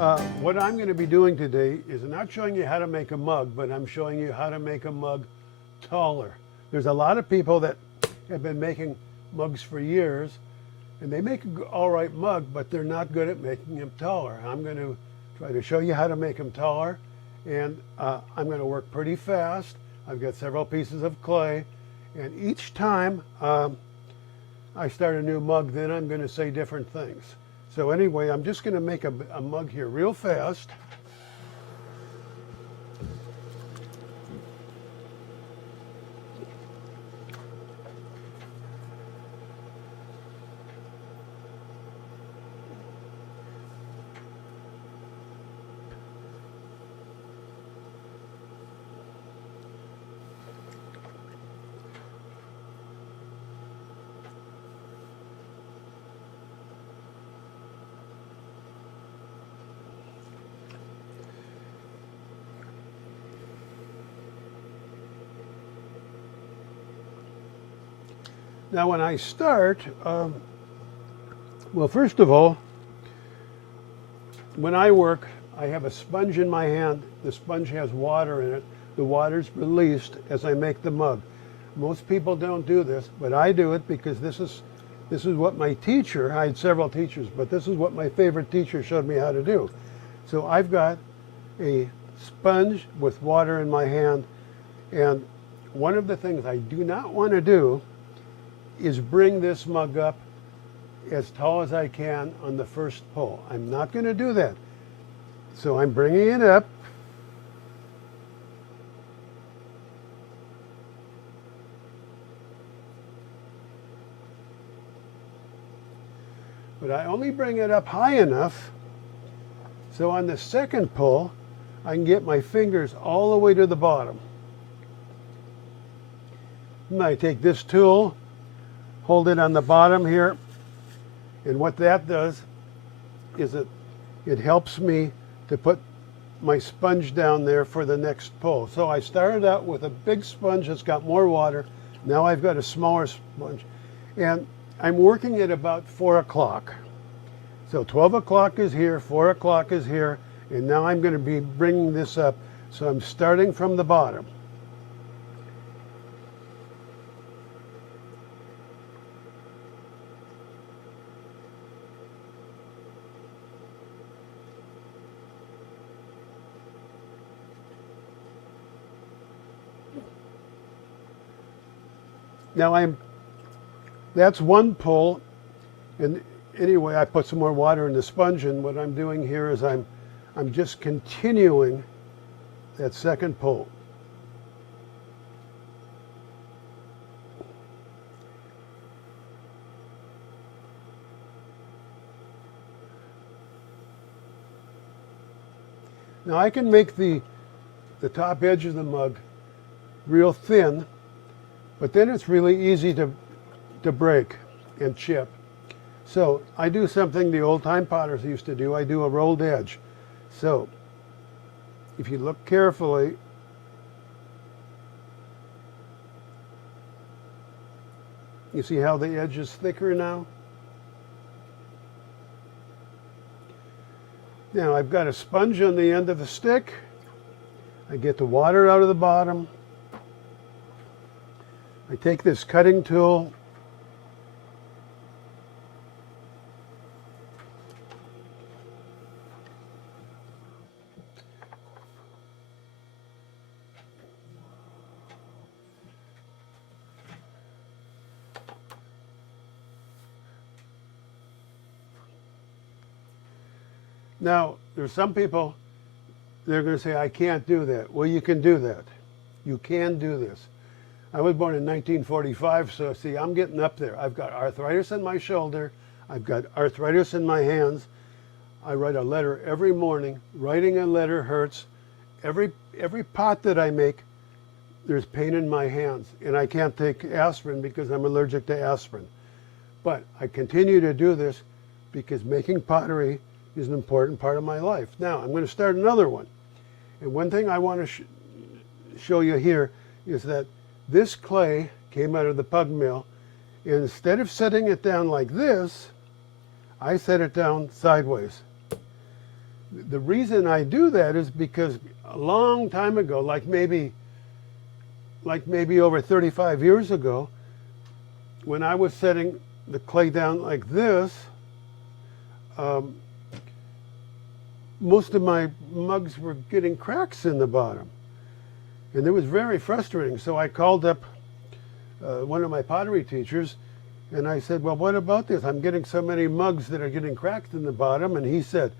What I'm going to be doing today is not showing you how to make a mug, but I'm showing you how to make a mug taller. There's a lot of people that have been making mugs for years, and they make an all right mug, but they're not good at making them taller. I'm going to try to show you how to make them taller, and I'm going to work pretty fast. I've got several pieces of clay, and each time I start a new mug, then I'm going to say different things. So anyway, I'm just going to make a mug here real fast. Now when I start, well, first of all, when I work, I have a sponge in my hand. The sponge has water in it. The water's released as I make the mug. Most people don't do this, but I do it because this is what my teacher, I had several teachers, but this is what my favorite teacher showed me how to do. So I've got a sponge with water in my hand, and one of the things I do not want to do is bring this mug up as tall as I can on the first pull. I'm not going to do that. So I'm bringing it up. But I only bring it up high enough so on the second pull, I can get my fingers all the way to the bottom. And I take this tool, hold it on the bottom here, and what that does is it helps me to put my sponge down there for the next pull. So I started out with a big sponge that's got more water. Now I've got a smaller sponge, and I'm working at about 4 o'clock. So 12 o'clock is here, 4 o'clock is here, and now I'm going to be bringing this up. So I'm starting from the bottom. Now that's one pull, and anyway, I put some more water in the sponge, and what I'm doing here is I'm just continuing that second pull. Now I can make the top edge of the mug real thin, but then it's really easy to break and chip. So I do something the old-time potters used to do. I do a rolled edge. So if you look carefully, you see how the edge is thicker now? Now I've got a sponge on the end of the stick. I get the water out of the bottom. I take this cutting tool, now there's some people, they're going to say, I can't do that. Well, you can do that. You can do this. I was born in 1945, so see, I'm getting up there. I've got arthritis in my shoulder. I've got arthritis in my hands. I write a letter every morning. Writing a letter hurts. Every pot that I make, there's pain in my hands, and I can't take aspirin because I'm allergic to aspirin. But I continue to do this because making pottery is an important part of my life. Now, I'm going to start another one. And one thing I want to show you here is that this clay came out of the pug mill. Instead of setting it down like this, I set it down sideways. The reason I do that is because a long time ago, like maybe over 35 years ago, when I was setting the clay down like this, most of my mugs were getting cracks in the bottom. And it was very frustrating. So I called up one of my pottery teachers, and I said, well, what about this? I'm getting so many mugs that are getting cracked in the bottom. And he said,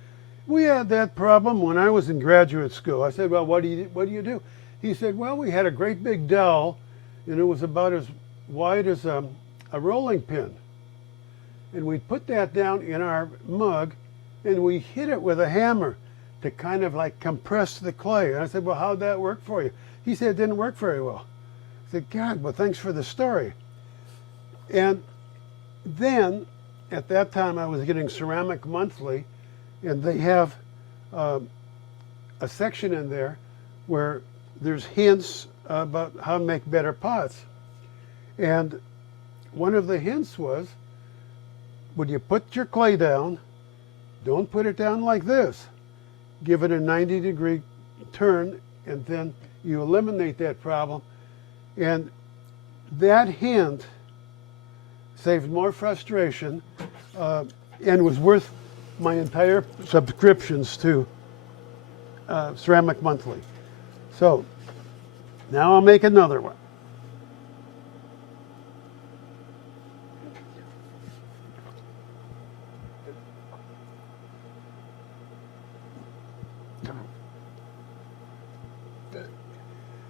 we had that problem when I was in graduate school. I said, well, what do you do? He said, well, we had a great big dowel, and it was about as wide as a rolling pin. And we'd put that down in our mug, and we hit it with a hammer to kind of like compress the clay. And I said, well, how'd that work for you? He said, it didn't work very well. I said, God, well, thanks for the story. And then, at that time, I was getting Ceramic Monthly, and they have a section in there where there's hints about how to make better pots. And one of the hints was, when you put your clay down, don't put it down like this. Give it a 90-degree turn, and then you eliminate that problem. And that hint saved more frustration and was worth my entire subscriptions to Ceramic Monthly. So now I'll make another one.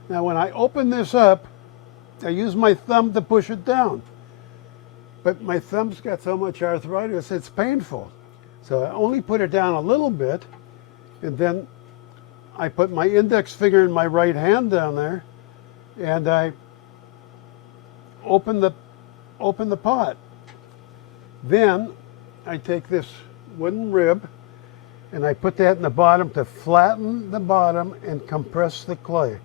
Now when I open this up, I use my thumb to push it down. But my thumb's got so much arthritis, it's painful. So I only put it down a little bit, and then I put my index finger in my right hand down there, and I open the pot. Then I take this wooden rib, and I put that in the bottom to flatten the bottom and compress the clay.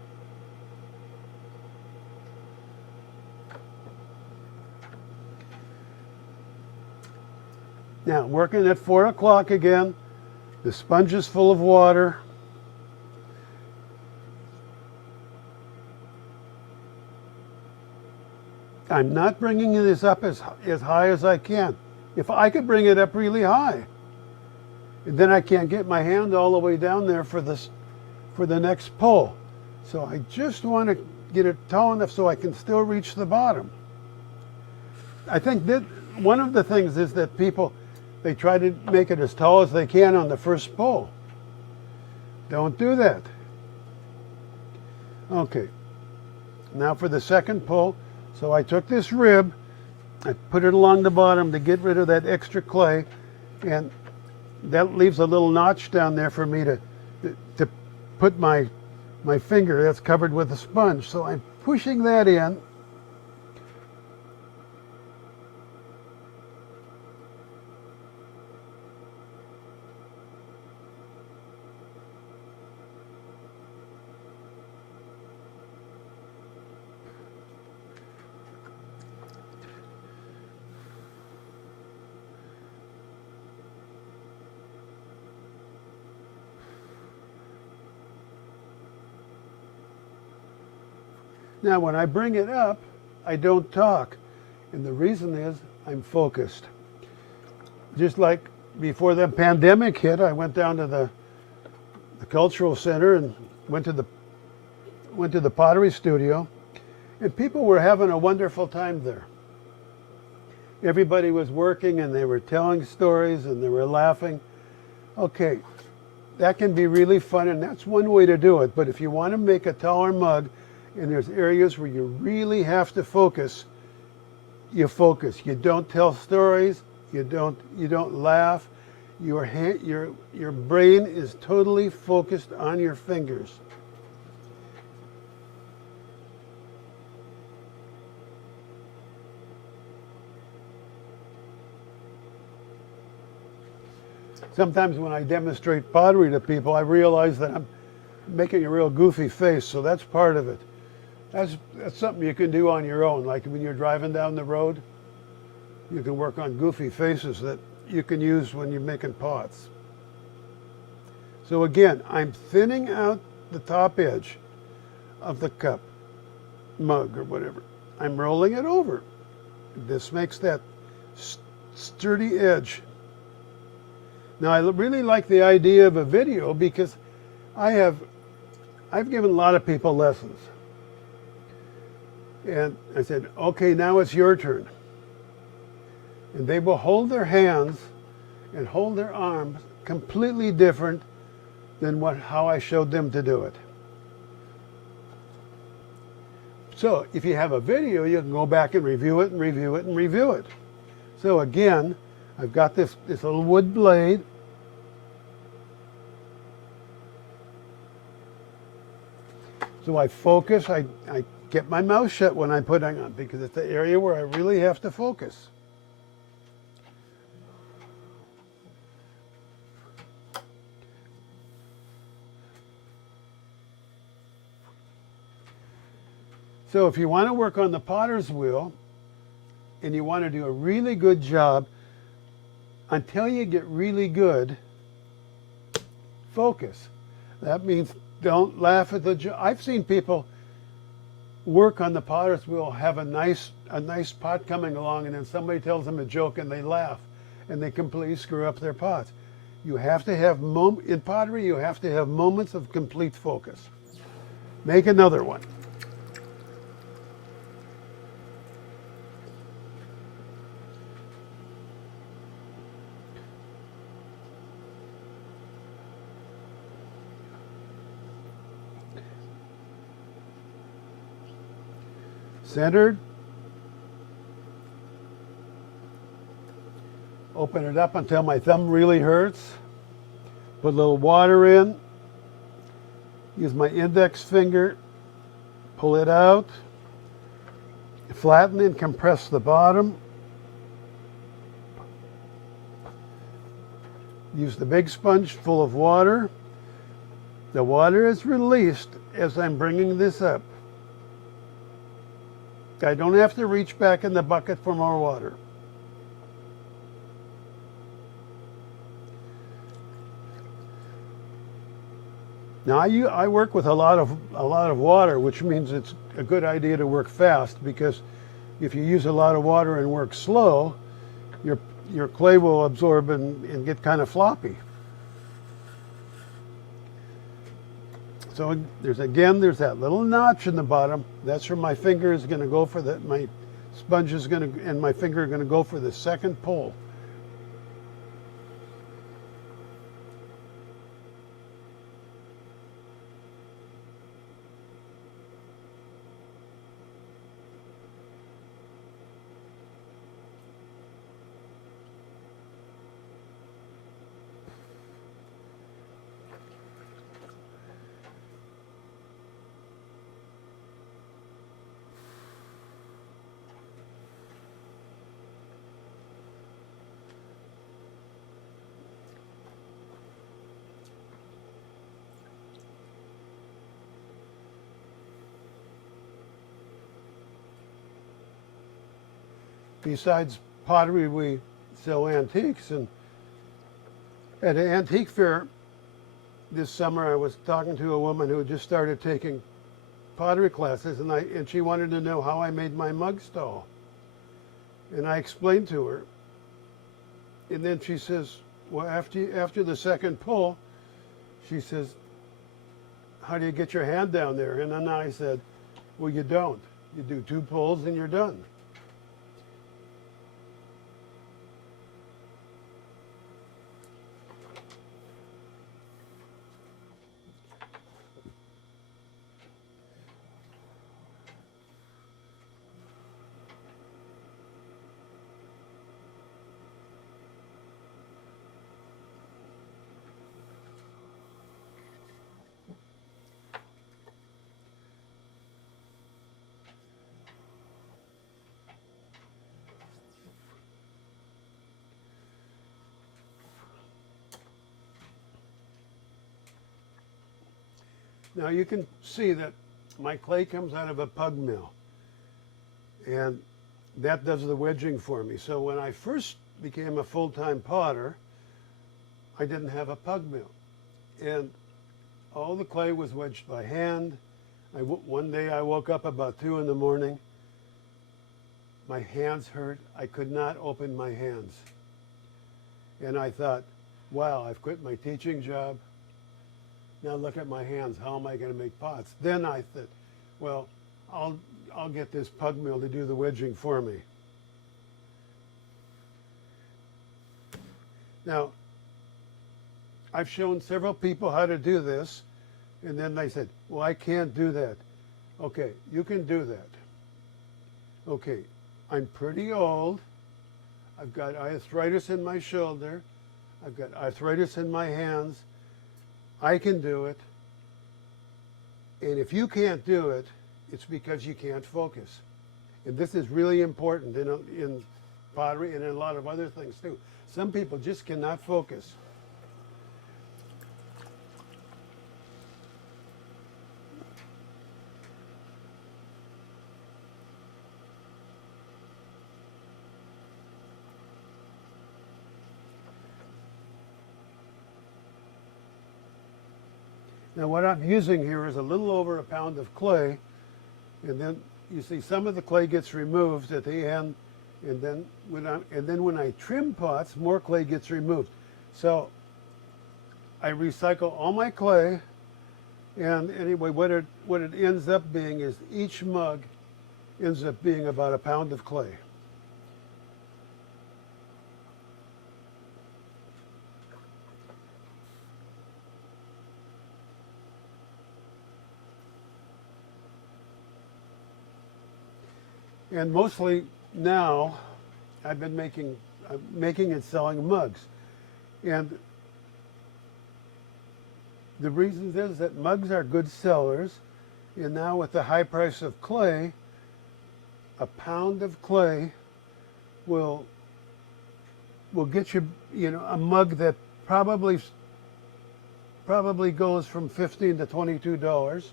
Now, working at 4 o'clock again, the sponge is full of water. I'm not bringing this up as high as I can. If I could bring it up really high, then I can't get my hand all the way down there for the next pull. So I just want to get it tall enough so I can still reach the bottom. I think that one of the things is that people, they try to make it as tall as they can on the first pull. Don't do that. Okay, now for the second pull. So I took this rib, I put it along the bottom to get rid of that extra clay, and that leaves a little notch down there for me to put my finger that's covered with a sponge. So I'm pushing that in. Now, when I bring it up, I don't talk. And the reason is I'm focused. Just like before the pandemic hit, I went down to the cultural center and went to the pottery studio, and people were having a wonderful time there. Everybody was working, and they were telling stories, and they were laughing. Okay, that can be really fun, and that's one way to do it. But if you want to make a taller mug, and there's areas where you really have to focus, you focus. You don't tell stories. You don't laugh. Your brain is totally focused on your fingers. Sometimes when I demonstrate pottery to people, I realize that I'm making a real goofy face, so that's part of it. That's something you can do on your own. Like when you're driving down the road, you can work on goofy faces that you can use when you're making pots. So again, I'm thinning out the top edge of the cup, mug, or whatever. I'm rolling it over. This makes that sturdy edge. Now I really like the idea of a video because I've given a lot of people lessons. And I said, okay, now it's your turn. And they will hold their hands and hold their arms completely different than how I showed them to do it. So if you have a video, you can go back and review it and review it and review it. So again, I've got this little wood blade. So I focus, I get my mouth shut when I put it on because it's the area where I really have to focus. So if you want to work on the potter's wheel and you want to do a really good job, until you get really good, focus. That means don't laugh at the joke. I've seen people work on the potter's wheel, have a nice pot coming along, and then somebody tells them a joke and they laugh and they completely screw up their pots. You have to have, in pottery, you have to have moments of complete focus. Make another one. Centered. Open it up until my thumb really hurts. Put a little water in. Use my index finger. Pull it out. Flatten and compress the bottom. Use the big sponge full of water. The water is released as I'm bringing this up. I don't have to reach back in the bucket for more water. Now I work with a lot of water, which means it's a good idea to work fast, because if you use a lot of water and work slow, your clay will absorb and get kind of floppy. So there's that little notch in the bottom. That's where my finger is going to go for that. My sponge is going to, and my finger are going to go for the second pull. Besides pottery, we sell antiques, and at an antique fair this summer, I was talking to a woman who had just started taking pottery classes, and she wanted to know how I made my mug stall. And I explained to her, and then she says, well, after the second pull, she says, how do you get your hand down there? And then I said, well, you don't. You do 2 pulls and you're done. Now you can see that my clay comes out of a pug mill, and that does the wedging for me. So when I first became a full-time potter, I didn't have a pug mill. and all the clay was wedged by hand. One day I woke up about 2 in the morning. My hands hurt. I could not open my hands. And I thought, wow, I've quit my teaching job. Now look at my hands. How am I going to make pots? Then I thought, well, I'll get this pug mill to do the wedging for me. Now, I've shown several people how to do this, and then they said, well, I can't do that. Okay, you can do that. Okay, I'm pretty old. I've got arthritis in my shoulder. I've got arthritis in my hands. I can do it. And if you can't do it, it's because you can't focus. And this is really important in pottery and in a lot of other things too. Some people just cannot focus. Now what I'm using here is a little over a pound of clay, and then you see some of the clay gets removed at the end, and then when I trim pots, more clay gets removed. So I recycle all my clay, and anyway, what it ends up being is each mug ends up being about a pound of clay. And mostly now, I've been making and selling mugs. And the reason is that mugs are good sellers. And now with the high price of clay, a pound of clay will get you, a mug that probably goes from $15 to $22.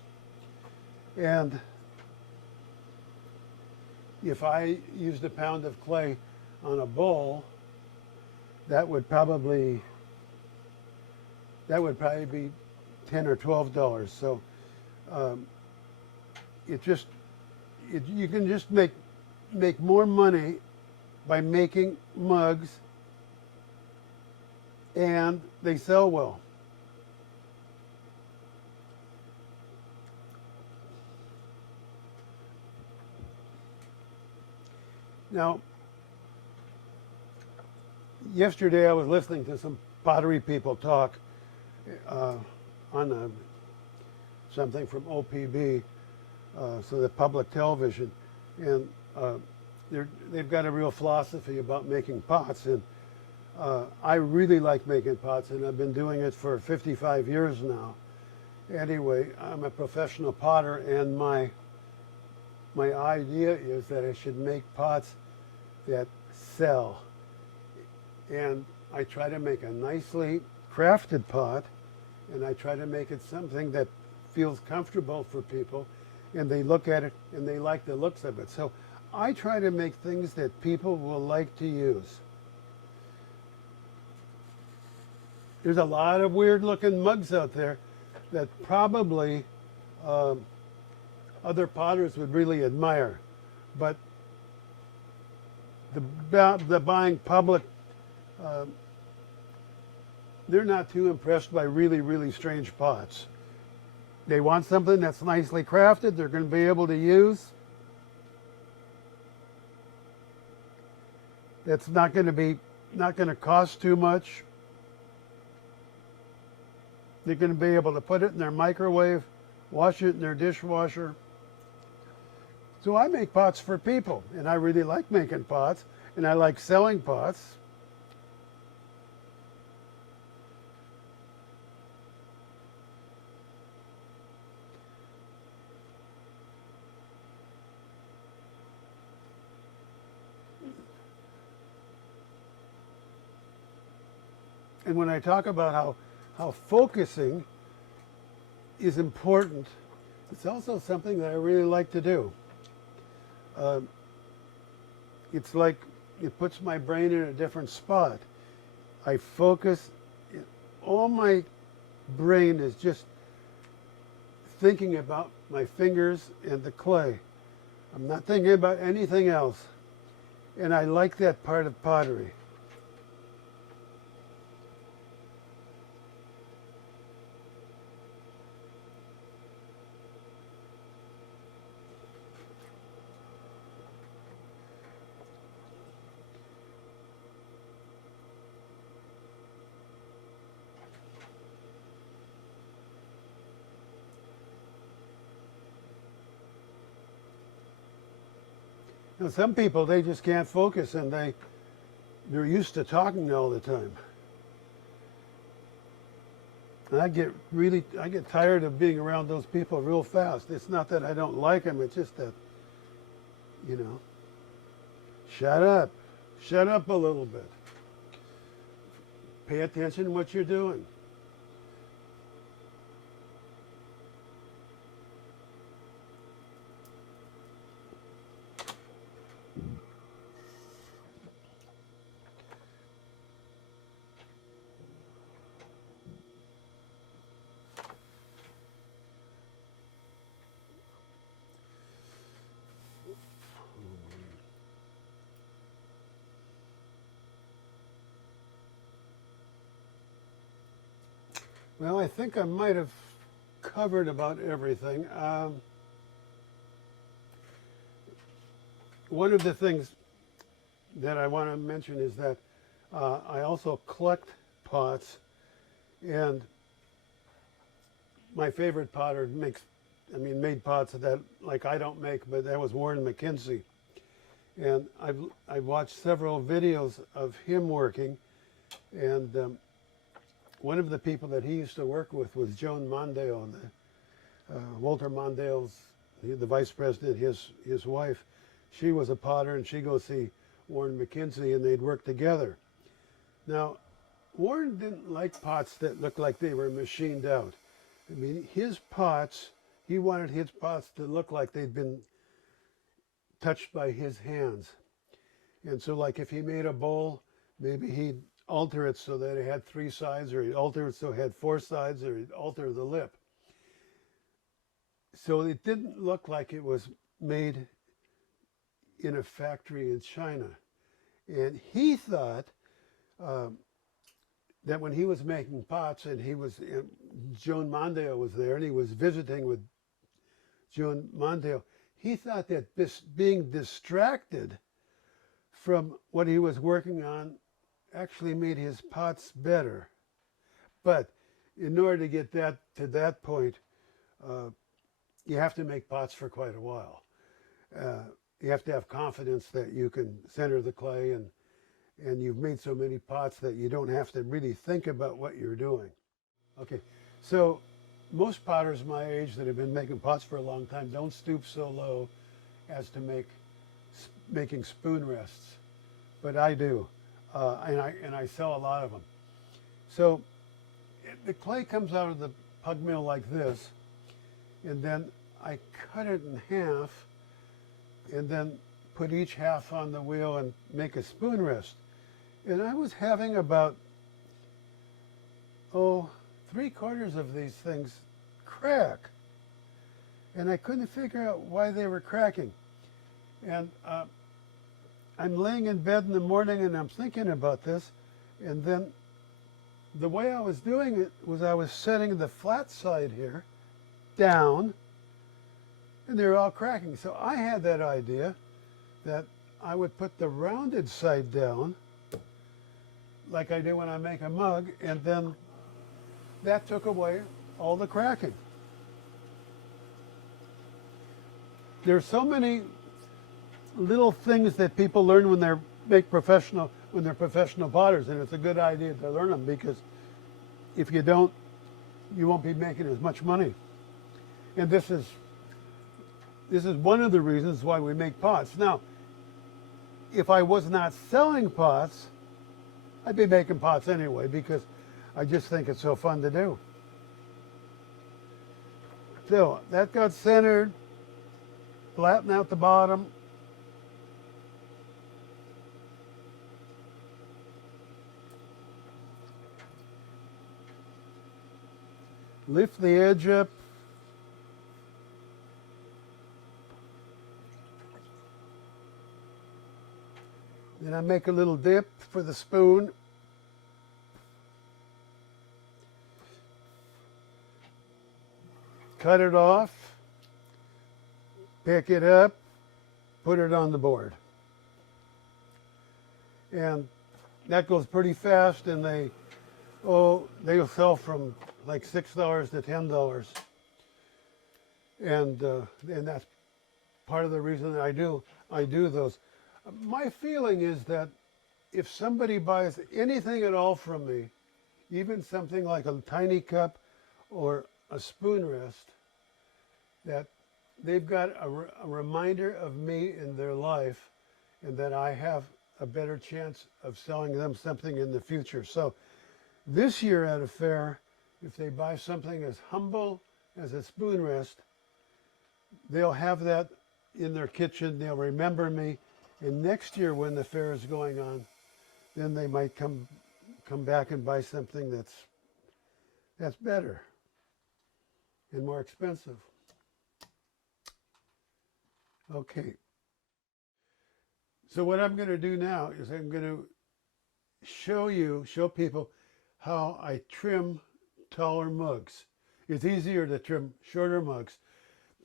And if I used a pound of clay on a bowl, that would probably be $10 or $12. So you can just make more money by making mugs, and they sell well. Now, yesterday I was listening to some pottery people talk on something from OPB, so the public television, and they've got a real philosophy about making pots, and I really like making pots, and I've been doing it for 55 years now. Anyway, I'm a professional potter, and my idea is that I should make pots that sell. And I try to make a nicely crafted pot, and I try to make it something that feels comfortable for people, and they look at it and they like the looks of it. So I try to make things that people will like to use. There's a lot of weird looking mugs out there that probably other potters would really admire, but the buying public, they're not too impressed by really, really strange pots. They want something that's nicely crafted, they're going to be able to use. That's not going to cost too much. They're going to be able to put it in their microwave, wash it in their dishwasher. So I make pots for people, and I really like making pots, and I like selling pots. And when I talk about how focusing is important, it's also something that I really like to do. It's like it puts my brain in a different spot. I focus, all my brain is just thinking about my fingers and the clay. I'm not thinking about anything else. And I like that part of pottery. Now, some people, they just can't focus and they're used to talking all the time. And I get tired of being around those people real fast. It's not that I don't like them, it's just that, you know, shut up a little bit. Pay attention to what you're doing. Well, I think I might have covered about everything. One of the things that I want to mention is that I also collect pots, and my favorite potter made pots that, like, I don't make, but that was Warren McKinsey. And I've watched several videos of him working, and one of the people that he used to work with was Joan Mondale, Walter Mondale's, the vice president, his wife. She was a potter, and she'd go see Warren McKinsey, and they'd work together. Now, Warren didn't like pots that looked like they were machined out. I mean, his pots, he wanted his pots to look like they'd been touched by his hands. And so, like, if he made a bowl, maybe he'd alter it so that it had 3 sides, or he'd alter it so it had 4 sides, or he'd alter the lip. So it didn't look like it was made in a factory in China. And he thought that when he was making pots, and Joan Mondale was there, and he was visiting with Joan Mondale, he thought that being distracted from what he was working on actually made his pots better. But in order to get to that point, you have to make pots for quite a while. You have to have confidence that you can center the clay, and you've made so many pots that you don't have to really think about what you're doing. Okay, so most potters my age that have been making pots for a long time don't stoop so low as to making spoon rests, but I do. And I sell a lot of them. So the clay comes out of the pug mill like this, and then I cut it in half, and then put each half on the wheel and make a spoon rest. And I was having about, 3/4 of these things crack. And I couldn't figure out why they were cracking. And I'm laying in bed in the morning, and I'm thinking about this, and then the way I was doing it was I was setting the flat side here down, and they were all cracking. So I had that idea that I would put the rounded side down, like I do when I make a mug, and then that took away all the cracking. There's so many little things that people learn when they're professional potters, and it's a good idea to learn them, because if you don't, you won't be making as much money. And this is one of the reasons why we make pots. Now, if I was not selling pots, I'd be making pots anyway, because I just think it's so fun to do. So that got centered, flatten out the bottom. Lift the edge up. Then I make a little dip for the spoon. Cut it off. Pick it up. Put it on the board. And that goes pretty fast, and they'll sell from like $6 to $10. And that's part of the reason I do those. My feeling is that if somebody buys anything at all from me, even something like a tiny cup or a spoon rest, that they've got a reminder of me in their life, and that I have a better chance of selling them something in the future. So this year at a fair, if they buy something as humble as a spoon rest, they'll have that in their kitchen. They'll remember me. And next year when the fair is going on, then they might come back and buy something that's better and more expensive. Okay. So what I'm going to do now is I'm going to show people how I trim taller mugs. It's easier to trim shorter mugs.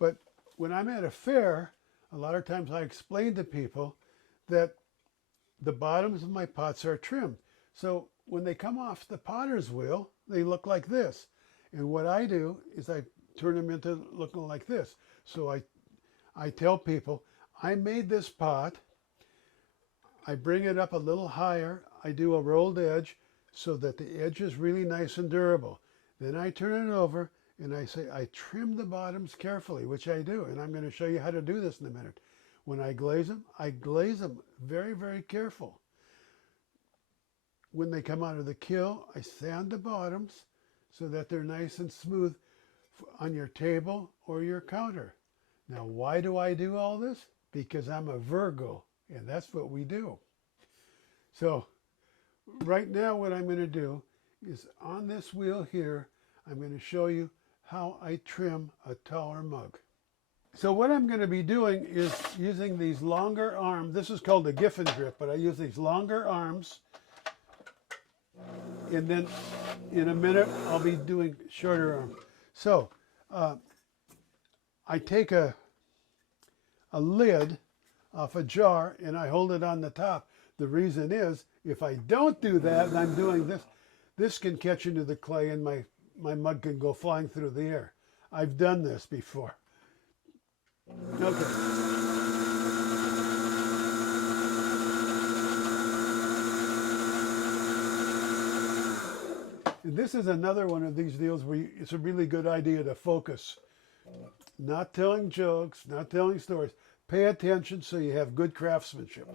But when I'm at a fair, a lot of times I explain to people that the bottoms of my pots are trimmed. So when they come off the potter's wheel, they look like this. And what I do is I turn them into looking like this. So I tell people, I made this pot, I bring it up a little higher, I do a rolled edge so that the edge is really nice and durable. Then I turn it over and I say, I trim the bottoms carefully, which I do. And I'm going to show you how to do this in a minute. When I glaze them very, very careful. When they come out of the kiln, I sand the bottoms so that they're nice and smooth on your table or your counter. Now, why do I do all this? Because I'm a Virgo, and that's what we do. So right now what I'm going to do is on this wheel here, I'm going to show you how I trim a taller mug. So what I'm going to be doing is using these longer arms. This is called a Giffen grip, but I use these longer arms. And then in a minute, I'll be doing shorter arms. So I take a lid off a jar and I hold it on the top. The reason is, if I don't do that and I'm doing this, this can catch into the clay and my mug can go flying through the air. I've done this before. Okay. And this is another one of these deals where it's a really good idea to focus. Not telling jokes, not telling stories. Pay attention so you have good craftsmanship.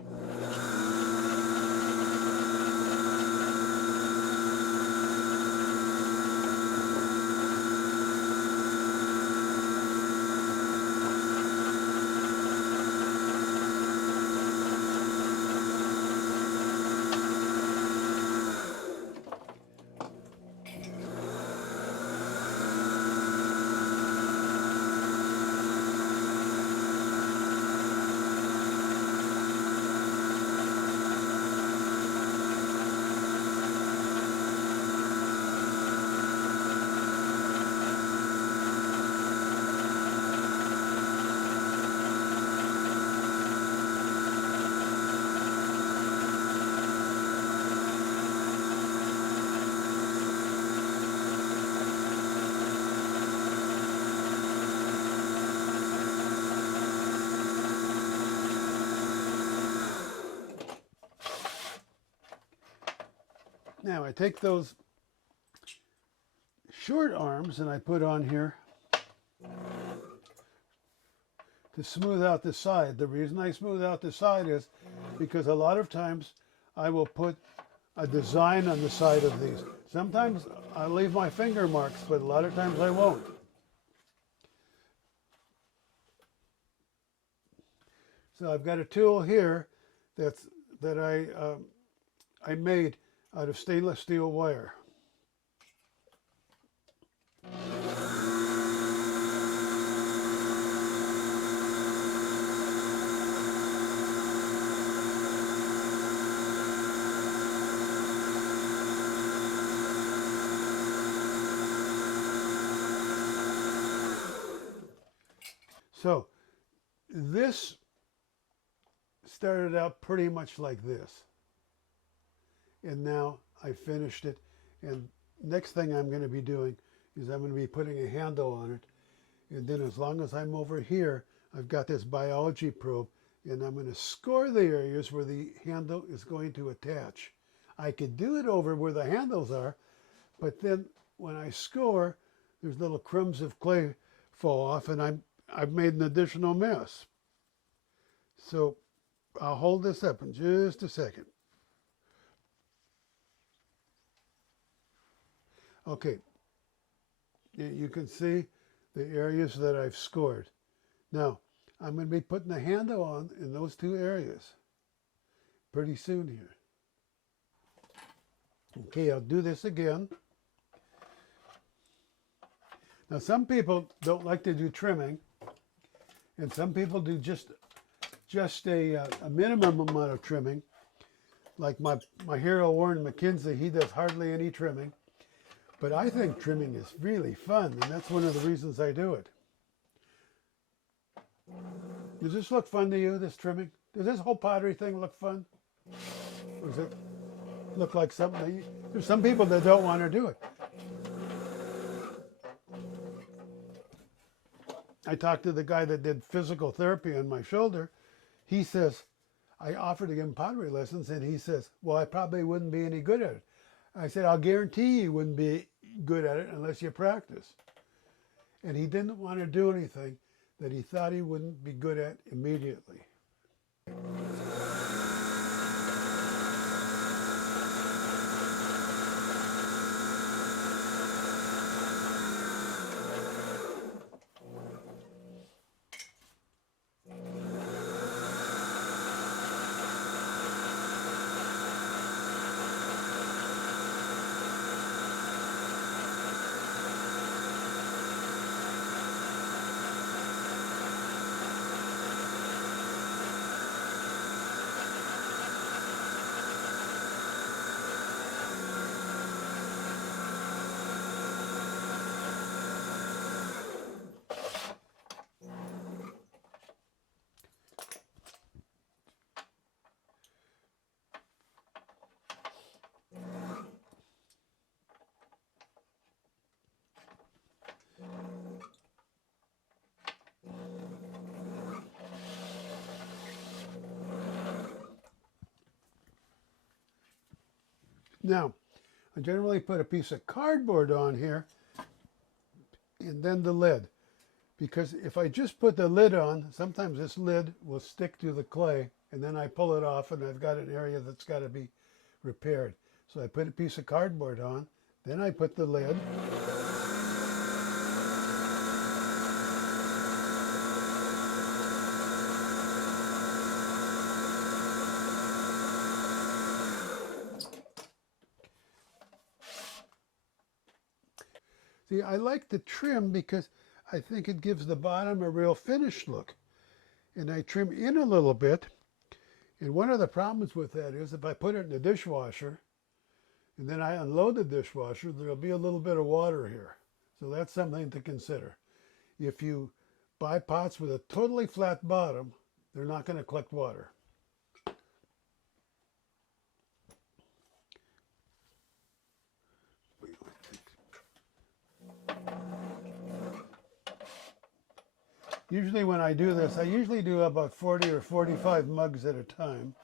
Now I take those short arms and I put on here to smooth out the side. The reason I smooth out the side is because a lot of times I will put a design on the side of these. Sometimes I leave my finger marks, but a lot of times I won't. So I've got a tool here that I made out of stainless steel wire. So this started out pretty much like this. And now I finished it. And next thing I'm going to be doing is I'm going to be putting a handle on it. And then as long as I'm over here, I've got this biology probe, and I'm going to score the areas where the handle is going to attach. I could do it over where the handles are, but then when I score, there's little crumbs of clay fall off, and I've made an additional mess. So I'll hold this up in just a second. Okay, you can see the areas that I've scored. Now, I'm going to be putting the handle on in those two areas pretty soon here. Okay, I'll do this again. Now, some people don't like to do trimming, and some people do just a minimum amount of trimming. Like my hero Warren McKenzie, he does hardly any trimming. But I think trimming is really fun, and that's one of the reasons I do it. Does this look fun to you, this trimming? Does this whole pottery thing look fun? Or does it look like something that there's some people that don't want to do it. I talked to the guy that did physical therapy on my shoulder. He says, I offered to give him pottery lessons, and he says, well, I probably wouldn't be any good at it. I said, I'll guarantee you wouldn't be good at it unless you practice. And he didn't want to do anything that he thought he wouldn't be good at immediately. Now, I generally put a piece of cardboard on here and then the lid. Because if I just put the lid on, sometimes this lid will stick to the clay, and then I pull it off and I've got an area that's got to be repaired. So I put a piece of cardboard on, then I put the lid. See, I like the trim because I think it gives the bottom a real finished look. And I trim in a little bit. And one of the problems with that is if I put it in the dishwasher and then I unload the dishwasher, there'll be a little bit of water here. So that's something to consider. If you buy pots with a totally flat bottom, they're not going to collect water. Usually when I do this, I usually do about 40 or 45 mugs at a time.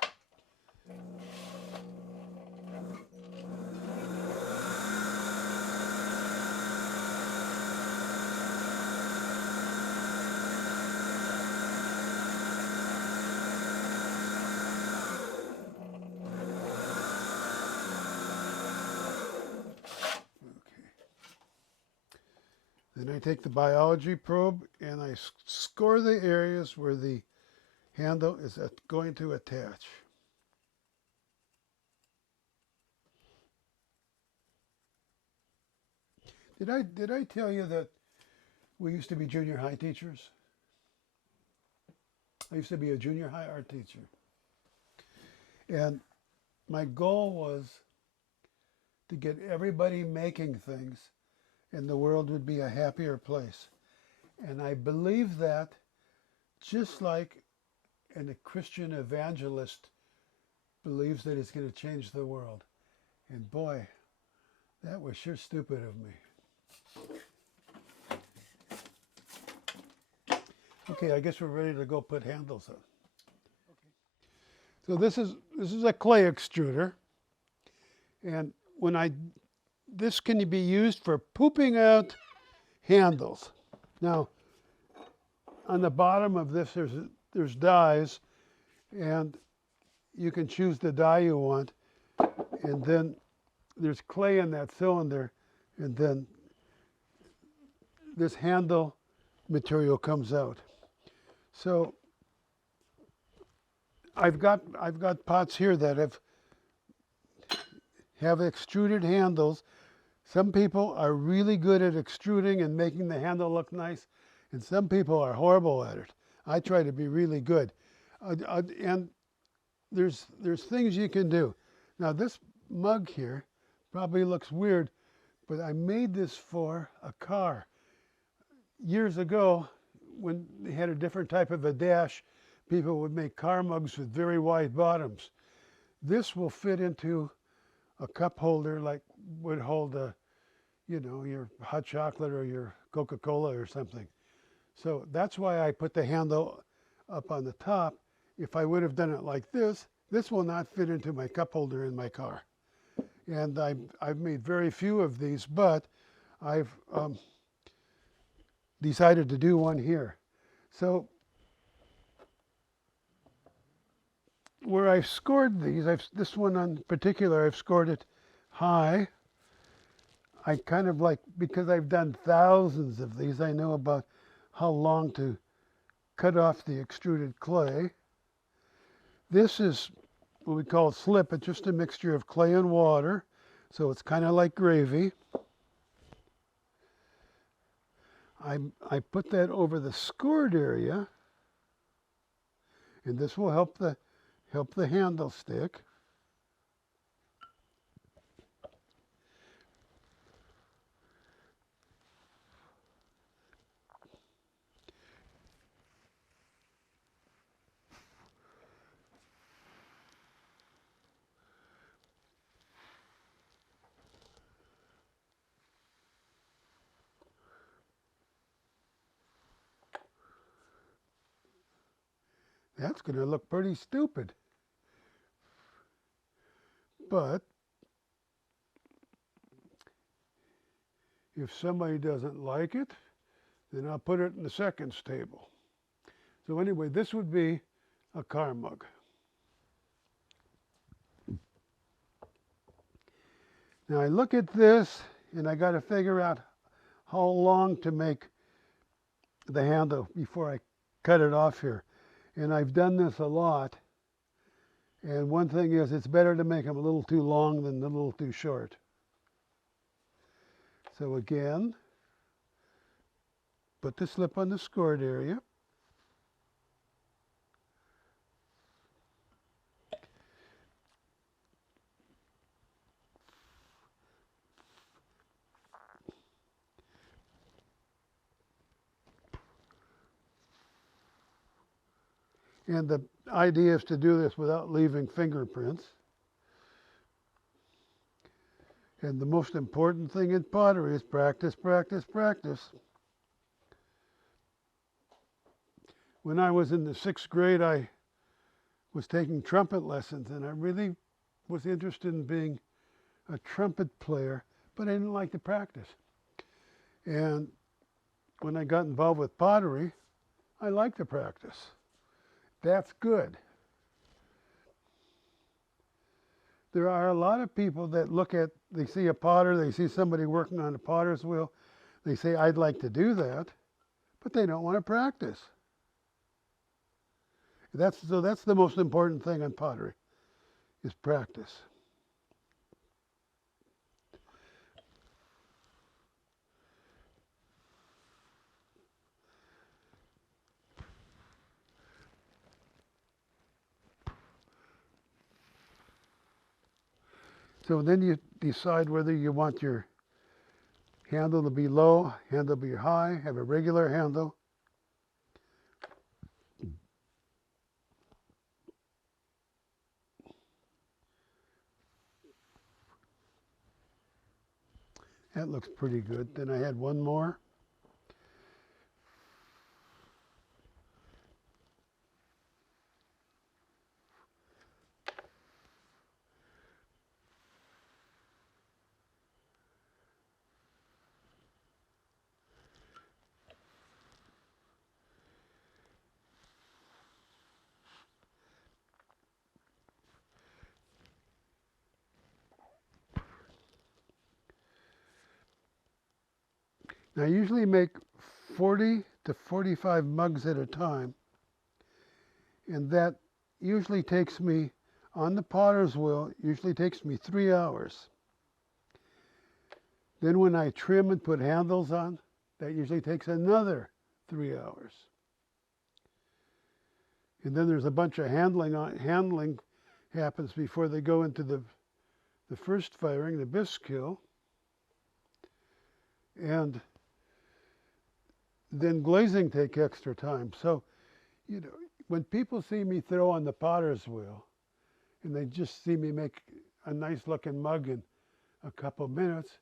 Then I take the biology probe and I score the areas where the handle is going to attach. Did I tell you that we used to be junior high teachers? I used to be a junior high art teacher. And my goal was to get everybody making things and the world would be a happier place. And I believe that just like a Christian evangelist believes that it's going to change the world. And boy, that was sure stupid of me. Okay, I guess we're ready to go put handles on. Okay. So this is a clay extruder, and this can be used for pooping out handles. Now, on the bottom of this, there's dies, and you can choose the die you want, and then there's clay in that cylinder, and then this handle material comes out. So I've got pots here that have extruded handles. Some people are really good at extruding and making the handle look nice, and some people are horrible at it. I try to be really good. And there's things you can do. Now this mug here probably looks weird, but I made this for a car. Years ago, when they had a different type of a dash, people would make car mugs with very wide bottoms. This will fit into a cup holder like would hold your hot chocolate or your Coca-Cola or something. So that's why I put the handle up on the top. If I would have done it like this will not fit into my cup holder in my car. And I've made very few of these, but I've decided to do one here. So where I've scored these, this one in particular, I've scored it high. I kind of like, because I've done thousands of these, I know about how long to cut off the extruded clay. This is what we call slip. It's just a mixture of clay and water, so it's kind of like gravy. I put that over the scored area, and this will help the handle stick. That's going to look pretty stupid. But if somebody doesn't like it, then I'll put it in the seconds table. So anyway, this would be a car mug. Now I look at this and I got to figure out how long to make the handle before I cut it off here. And I've done this a lot. And one thing is, it's better to make them a little too long than a little too short. So again, put the slip on the scored area. And the idea is to do this without leaving fingerprints. And the most important thing in pottery is practice, practice, practice. When I was in the 6th grade, I was taking trumpet lessons, and I really was interested in being a trumpet player, but I didn't like to practice. And when I got involved with pottery, I liked to practice. That's good. There are a lot of people that they see a potter, they see somebody working on a potter's wheel, they say, I'd like to do that, but they don't want to practice. That's the most important thing on pottery, is practice. So then you decide whether you want your handle to be low, handle to be high, have a regular handle. That looks pretty good. Then I had one more. Now I usually make 40 to 45 mugs at a time, and that usually takes me, on the potter's wheel, usually takes me 3 hours. Then when I trim and put handles on, that usually takes another 3 hours. And then there's a bunch of handling happens before they go into the first firing, the bisque kill. And then glazing takes extra time. So, you know, when people see me throw on the potter's wheel and they just see me make a nice looking mug in a couple minutes,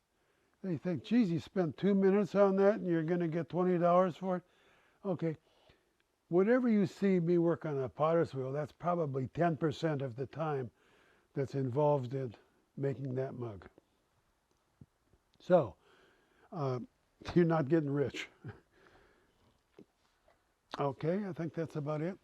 they think, geez, you spent 2 minutes on that and you're going to get $20 for it? Okay, whatever you see me work on a potter's wheel, that's probably 10% of the time that's involved in making that mug. So, you're not getting rich. Okay, I think that's about it.